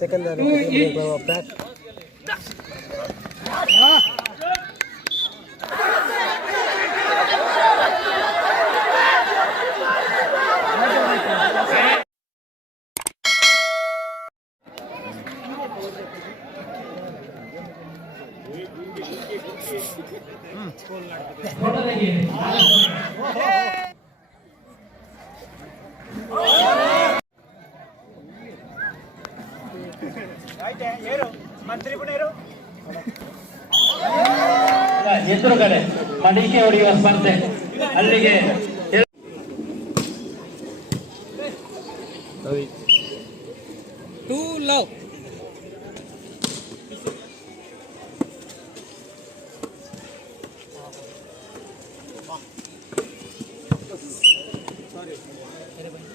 second back. ಎದುರುಗಡೆ ಮಡಿಕೆ ಹೊಡೆಯುವ ಸ್ಪರ್ಧೆ ಅಲ್ಲಿಗೆ Too low.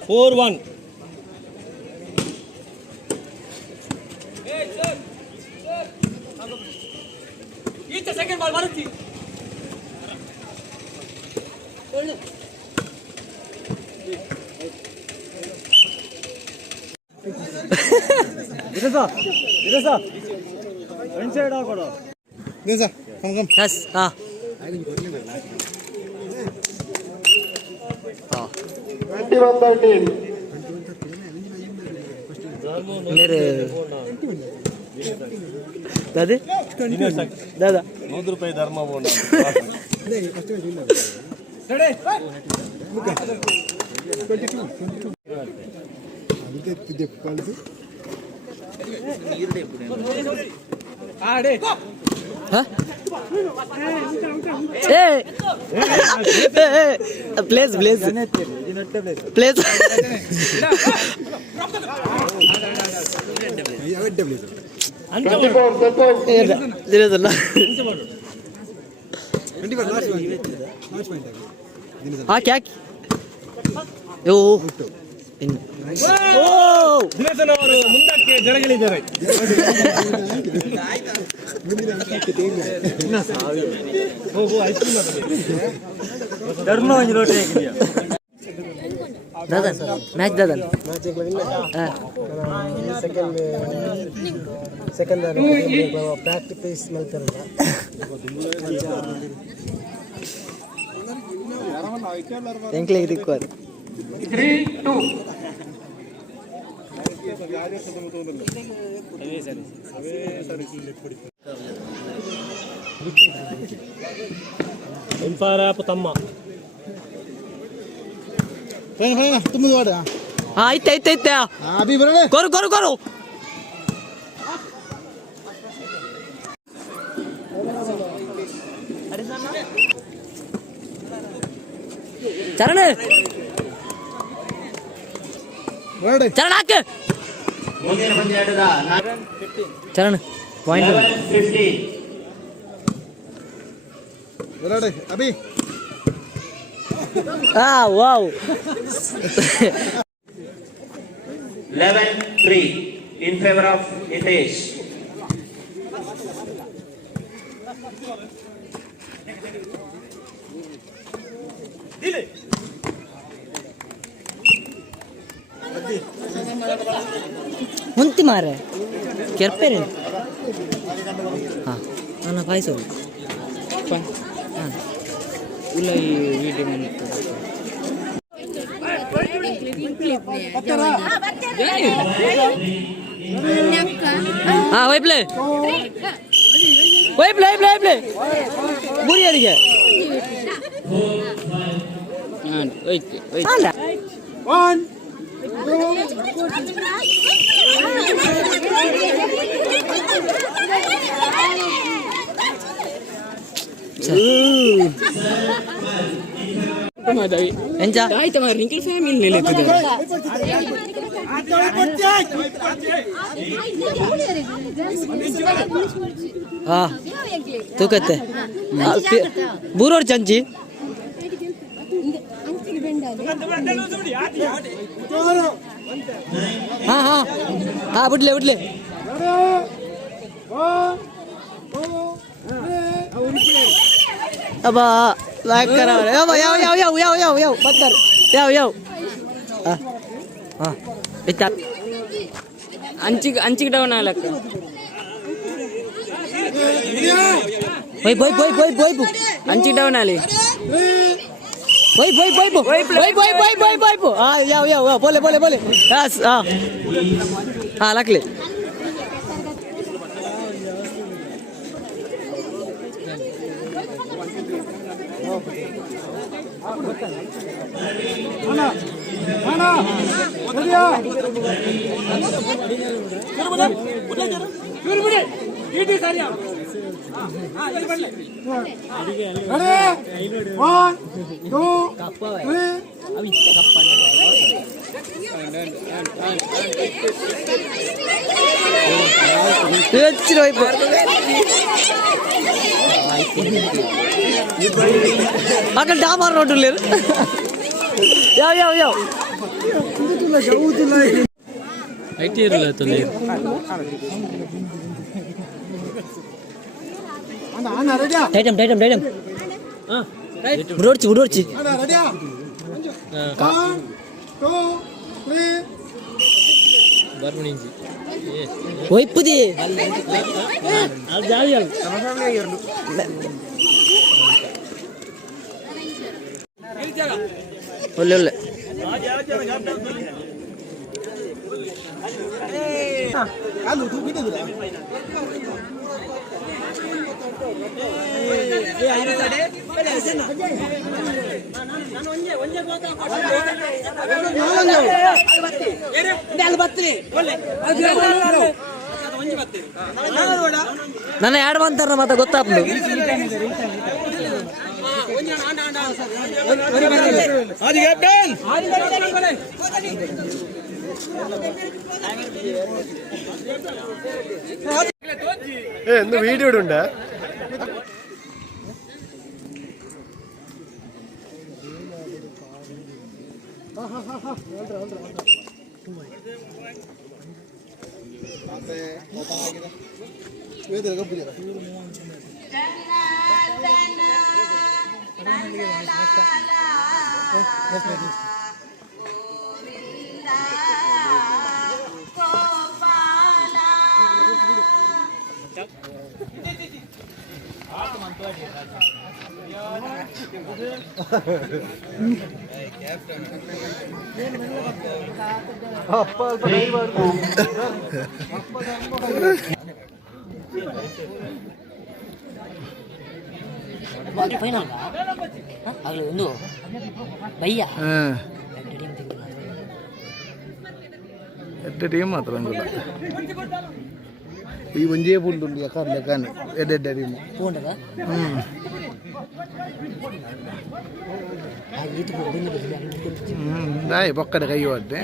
Four one. Each second ball maruti. Idesa. Inside hakodu. Idesa. Come. Yes. Ah. 21-13. मेरे दादा दादा ₹100 ಧರ್ಮ ಬೋಂಡ ಪ್ಲೇಸ್ ದಿನೇಶನ್ ಅವರು ಮುಂದಕ್ಕೆ ಜರಗಳಿದ್ದಾರೆ. दादा मैच दादा ಸೆಕೆಂಡ್ ಪ್ರಾಕ್ಟೀಸ್ ಮಾಡ್ತಾರಲ್ಲ ಎಂಕ್ಲೆಗೆ ದಿಕ್ಕೋದು 3-2. ಎಂಪಾರಾಪ ತಮ್ಮ ತುಂಬ ವಾಡ ಆಯ್ತು ಅಭಿ ಬರೋಣ ಕೊರು ಚರಣ ಹಾಕ ಮುಂದಿನ ಪಂದ್ಯಾಟದ ಚರಣ ಪಾಯಿಂಟ್ 15. ಬರೋಣ Abhi wow 11-3 in favor of Hitesh. ಮುಂತಿ ಮಾರೆ ಕೆರ್ಪೇರಿ ಹಾಂ ನನ್ನ ಪಾಯಸ ಹಾಂ ಇಲ್ಲ ಈ ವಿಡಿಯೋ ಹಾಂ ವೈಪ್ಲೆ ಬುರಿಯರಿಗೆ ಹಾಂ ಒನ್ ಎಂಚ ಆಯ್ತು ಮಾರಿ ನಿಂಗೆ ಫ್ಯಾಮಿಲಿ ಹಾಂ ತೂಕತ್ತೆ ಬೂರೋಡ್ ಚಂಚಿ ಹಾಂ ಬಿಡ್ಲೆ ಅಬ್ಬಾ लाइक करा रहे यो बत्तर यो हां इतना अंचिक डाउन आला పోయి అంచికి డౌన్ ఆలి పోయి పోలే లక్లే అక్కడ డామర్ రోడ్డు లేదు టైటం ఉడోర్చి వైపుది ಒಳ್ಳೆ ನನ್ನ ಯಾಡ್ ಬಂತಾರ ಮತ್ತೆ ಗೊತ್ತಾಗ್ಲು എന്ത് വീഡിയോ ഉണ്ട് ಫೈನಲ್ ಆಗಲಿ ಒಂದು ಭಯ್ಯ എട്ട് ടീം മാത്രം ഈ വഞ്ചിയെ പോയിട്ടുണ്ട് കറക്കാൻ എന്റെ ടീം പോകണ്ടതാ പൊക്കടെ കൈ പോട്ടെ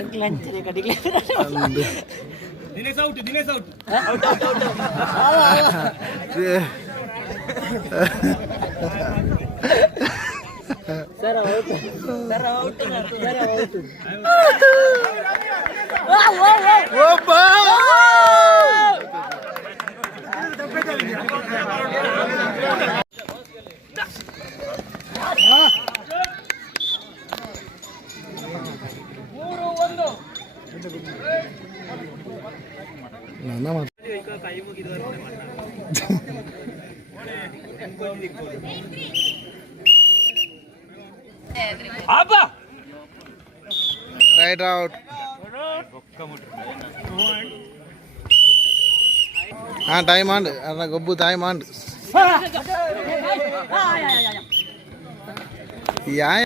Right out. Time on. Gobbu time on. Yeah.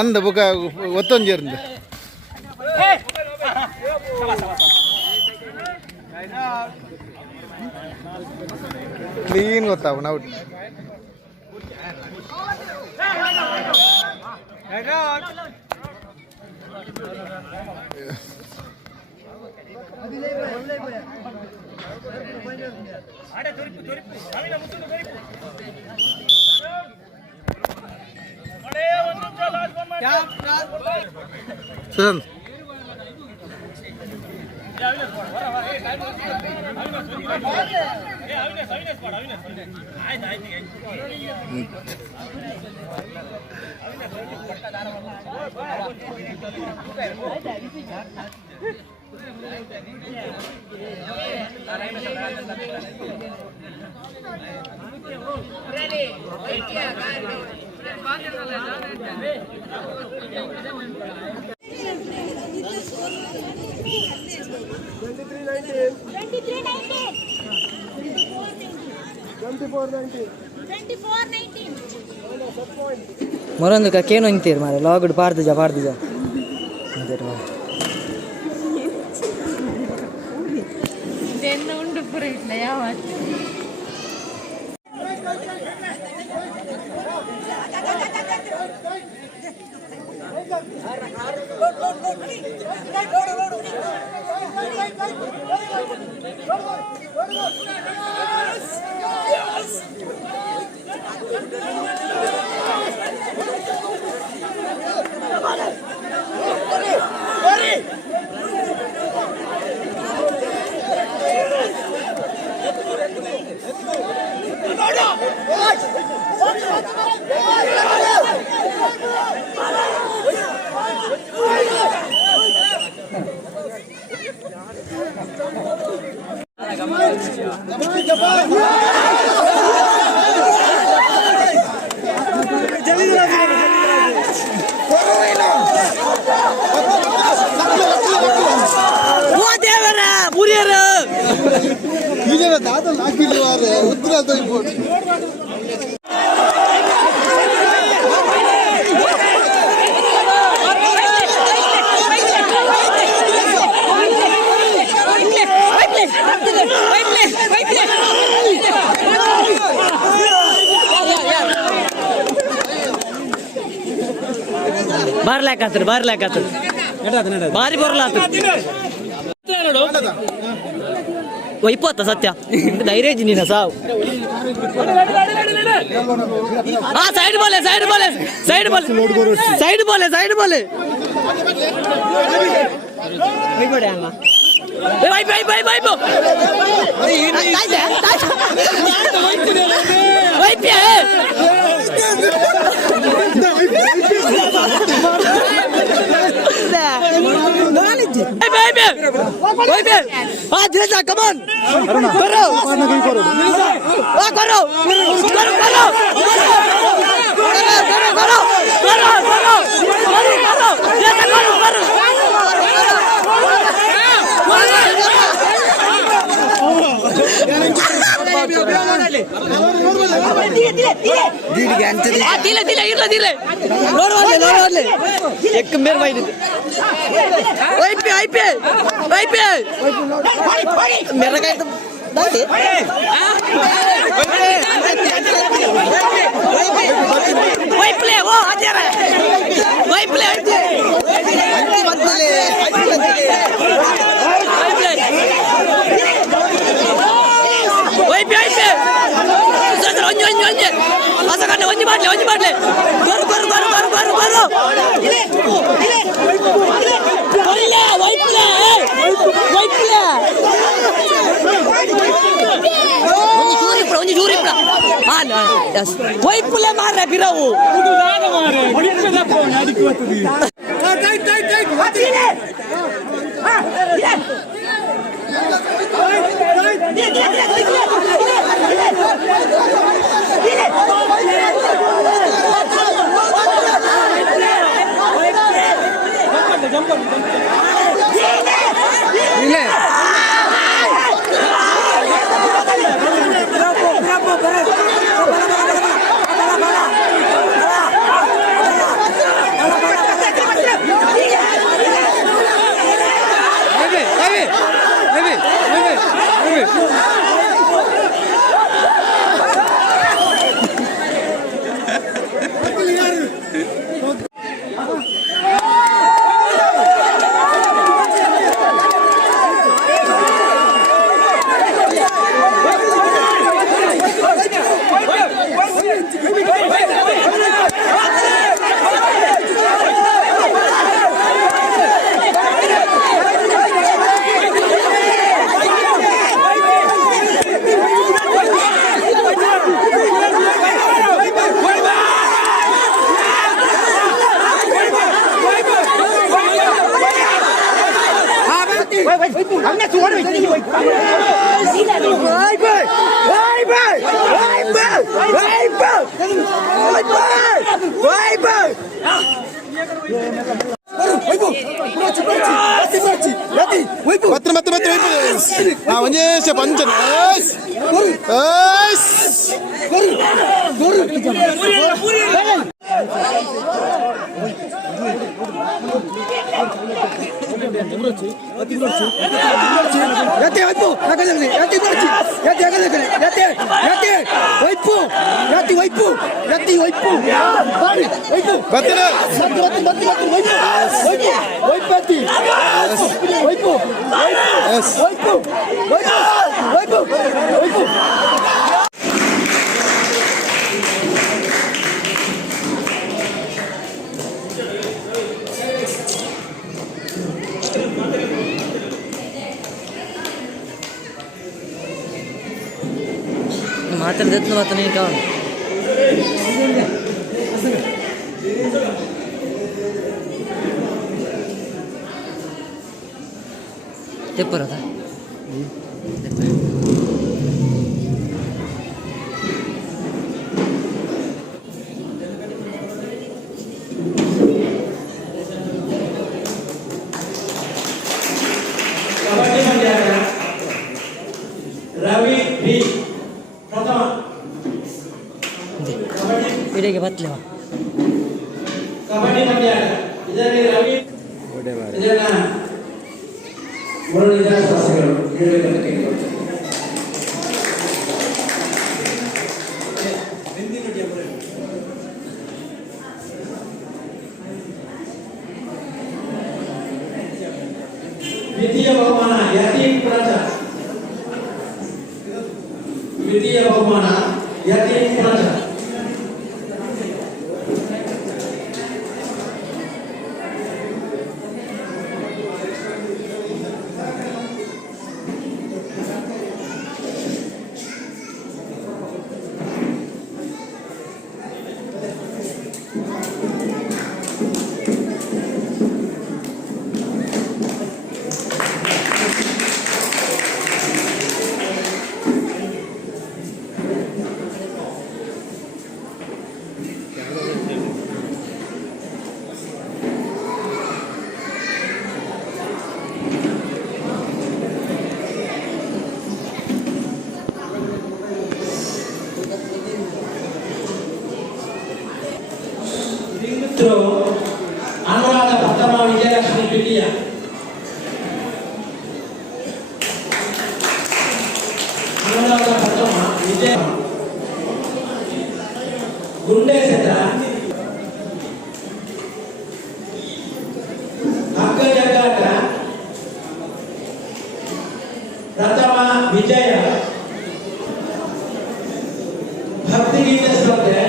அந்த புக்க ஒத்தஞ்சிருந்து ಕ್ಲೀನ್ ಗೊತ್ತಾವ ನಾವು ಸುಧನ್ ಮರೊಂದು ಕೇನು ಅಂತೀರಿ ಮಾರೆ ಲಾಗುಡ್ ಪಾಡ್ದು ಜಾ ಅಂತೀರಿ ಮಾರೆ ಉಂಡು ಪುರ ಇಟ್ಲ ಯಾವ ಬರ್ಲಾಕತ್ರಿ ಬಾರಿ ಬರ್ಲಾತ್ರಿ ಒಯ್ಪತ್ತ ಸತ್ಯ ಧೈರ್ಯ ನೀನ ಸಾವು ಸೈಡ್ ಬೋಲೆ एक मेर भाई मेरा का एकदम वही प्ले वो आजा रहा वही प्ले ಒಂಜಿ ಬಾಟ್ಲೆ ಬರು ಒಂಜಿ ಜೂರಿಪ್ರ ವೈಪುಲೆ ಮಾರ್ರೆ ಬಿರವು ಮಂಜೇಶ ಪಂಚನ್ ಯಾತೆ ವೈಪು ಯಾಕಂದ್ರೆ ಯಾತೆ ಬರ್ಚಿ ಯಾತೆ ಯಾಕಂದ್ರೆ ಯಾತೆ ಯಾತೆ ವೈಪು ಯಾತೆ ವೈಪು ಯಾತೆ ವೈಪು ಬಾರಿ ವೈಪು ಬರ್ತೀರ ಬತ್ತಿ ಬತ್ತಿ ಬತ್ತಿ ವೈಪು ವೈಪು ವೈಪತಿ ವೈಪು ವೈಪು ವೈಪು ವೈಪು ಮಾತಾಡ್ದೆತ್ತು ಮಾತು ನೀನು ಕಾವನು ತೆಪ್ಪರದ ಕಬಡ್ಡಿ ಪಂದ್ಯಾಟ ರವಿ ಬಿ ಪ್ರಥಮ ವಿಡಿಯೋಗೆ ಬತ್ತಲೇವ ಕಬಡ್ಡಿ ಪಂದ್ಯಾಟ ಇದರಲ್ಲಿ ರವಿ ಇದನ್ನ ಮುರಳೀಧರ ಶಾಸ್ತ್ರಿಗಳು ಹೇಳಬೇಕಂತ ಕೇಳಿಕೊಳ್ತೇನೆ. ದ್ವಿತೀಯ ಬಹುಮಾನ ಯತೀಂ ಪ್ರಜಾ ದ್ವಿತೀಯ ಬಹುಮಾನ ಯತೀಂ ಪ್ರಜಾ ಅನುರಾಧ ಪ್ರಥಮ ವಿಜಯಲಕ್ಷ್ಮಿ ದ್ವಿತೀಯ ಅನುರಾಧ ಪ್ರಥಮ ವಿಜಯ ಗುಂಡೇಸದ ಹಗ್ಗ ಜಗ್ಗಾಟ ಪ್ರಥಮ ವಿಜಯ ಭಕ್ತಿಗೀತೆ ಸ್ಪರ್ಧೆ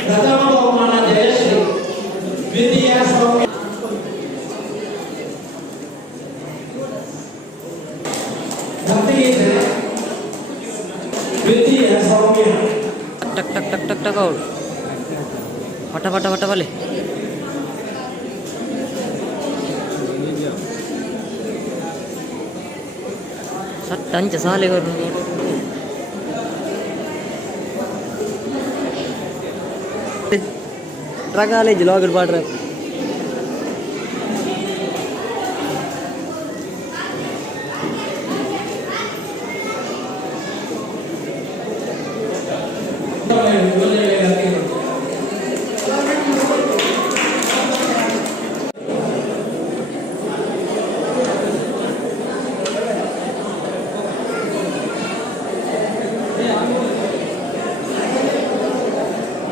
ಪ್ರಥಮ ಬಹುಮಾನ ಜಯಶ್ರೀ ದ್ವಿತೀಯ ಸೌಮ್ಯ ಭಕ್ತಿಗೀತೆ ದ್ವಿತೀಯ ಸೌಮ್ಯ ಟಕ್ ಟಕ್ ಟಕ್ ಟಕ್ ಟಕ್ ಅವಳು ಪಟ ಪಟ ಪಟ ಬಲೆ ಸಟ್ ಅಂಚ ಸಾಲೆಗರು ಕಾಲೇಜ್ ಲಾಗಡ್ ಪಾಡ್ರ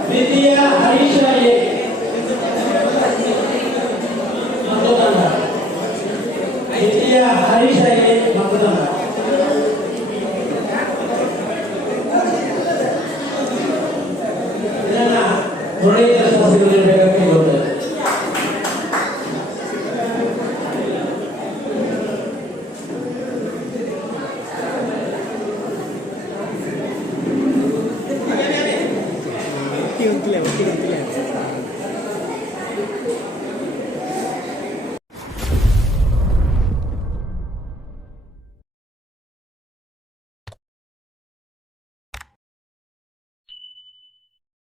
ದ್ವಿತೀಯ ಹರೀಶ್ ರಾಯ್ ಮತದಾನ ದ್ವಿತೀಯ ಹರೀಶ್ ರಾಯ್ ಮತದಾನ ಇದನ್ನ ಮುರಳೀಧರ ಶಾಸ್ತ್ರಿಗಳು ಹೇಳಬೇಕಂತ ಕೇಳಿಕೊಳ್ತೇನೆ. ಒಟ್ಟಿಗೆ